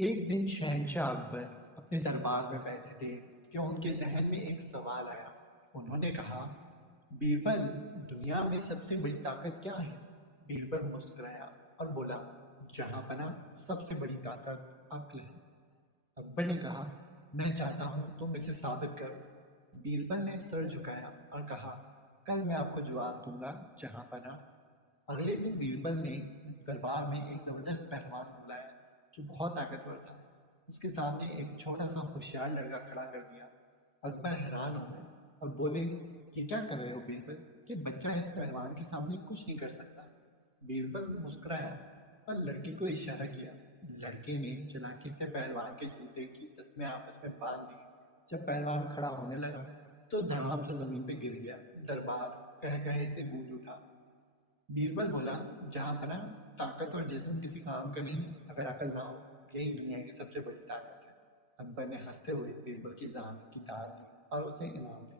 एक दिन शहंशाह अकबर अपने दरबार में बैठे थे कि उनके जहन में एक सवाल आया। उन्होंने कहा, बीरबल, दुनिया में सबसे बड़ी ताकत क्या है? बीरबल मुस्कुराया और बोला, जहांपना, सबसे बड़ी ताकत अक्ल है। अकबर ने कहा, मैं चाहता हूँ तुम इसे साबित करो। बीरबल ने सर झुकाया और कहा, कल मैं आपको जवाब दूंगा, जहांपना। अगले दिन बीरबल ने दरबार में एक जबरदस्त पहलवान को बुलाया जो बहुत ताकतवर था। उसके सामने एक छोटा सा होशियार लड़का खड़ा कर दिया। अकबर हैरान हो गए और बोले, ये क्या कर रहे हो बीरबल? कि बच्चा इस पहलवान के सामने कुछ नहीं कर सकता। बीरबल मुस्कुराया और लड़के को इशारा किया। लड़के ने चालाकी से पहलवान के जूते की तस्में आपस में बांध दी। जब पहलवान खड़ा होने लगा तो धड़ाम से जमीन पे गिर गया। दरबार कह कहे से गूंज उठा। बीरबल बोला, जहां पना, ताकतवर जिस्म किसी काम का नहीं अगर अकल ना हो। यही दुनिया की सबसे बड़ी ताकत है। अकबर ने हंसते हुए बीरबल की जान की दाद दी और उसे इनाम दिया।